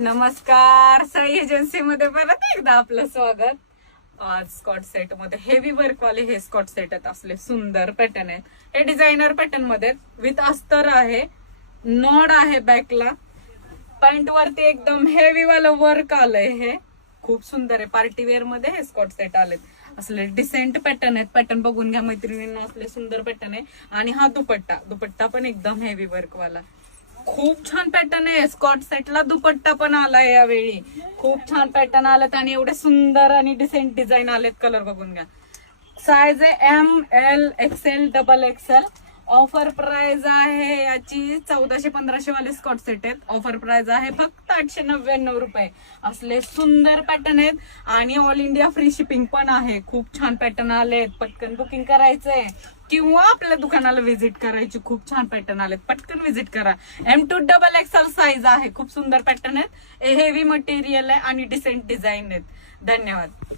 नमस्कार, साई एजन्सी मध्ये परत एकदा आपलं स्वागत. आज स्कॉट सेट मध्ये हेवी वर्क वाले हे स्कॉट सेट आहेत. असले सुंदर पॅटर्न आहेत. हे डिझायनर पॅटर्न मध्ये विथ अस्तर आहे, नॉड आहे बॅकला, पॅन्ट वरती एकदम हेवी वालं वर्क आलंय. हे खूप सुंदर आहे. पार्टी वेअर मध्ये हे स्कॉट सेट आलेत. असले डिसेंट पॅटर्न आहेत. पॅटर्न बघून घ्या मैत्रिणींना. असले सुंदर पॅटर्न आहे. आणि हा दुपट्टा पण एकदम हेवी वर्क वाला. खूप छान पॅटर्न आहे. स्कॉट सेटला दुपट्टा पण आलाय यावेळी. खूप छान पॅटर्न आलेत आणि एवढे सुंदर आणि डिसेंट डिझाईन आलेत. कलर बघून घ्या. साईज आहे ML XL XXL. Offer price आहे याची 1400-1500 वाले स्कॉट सेट आहेत. ऑफर प्राइस आहे फक्त 899 रुपये. असले सुंदर पॅटर्न आहेत आणि ऑल इंडिया फ्री शिपिंग पण आहे. खूप छान पॅटर्न आलेत. पटकन बुकिंग करायचंय किंवा आपल्या दुकानाला व्हिजिट करायची. खूप छान पॅटर्न आलेत. पटकन व्हिजिट करा. M to XXL साईज आहे. खूप सुंदर पॅटर्न आहेत. हेवी मटेरियल आहे आणि डिसेंट डिझाईन आहेत. धन्यवाद.